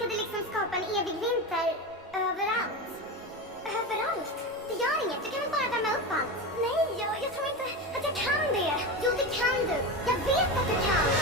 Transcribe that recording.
orkade liksom skapa en evig vinter överallt. Överallt? Det gör inget, du kan väl bara värma upp allt? Nej, jag tror inte att jag kan det. Jo, det kan du. Jag vet att du kan.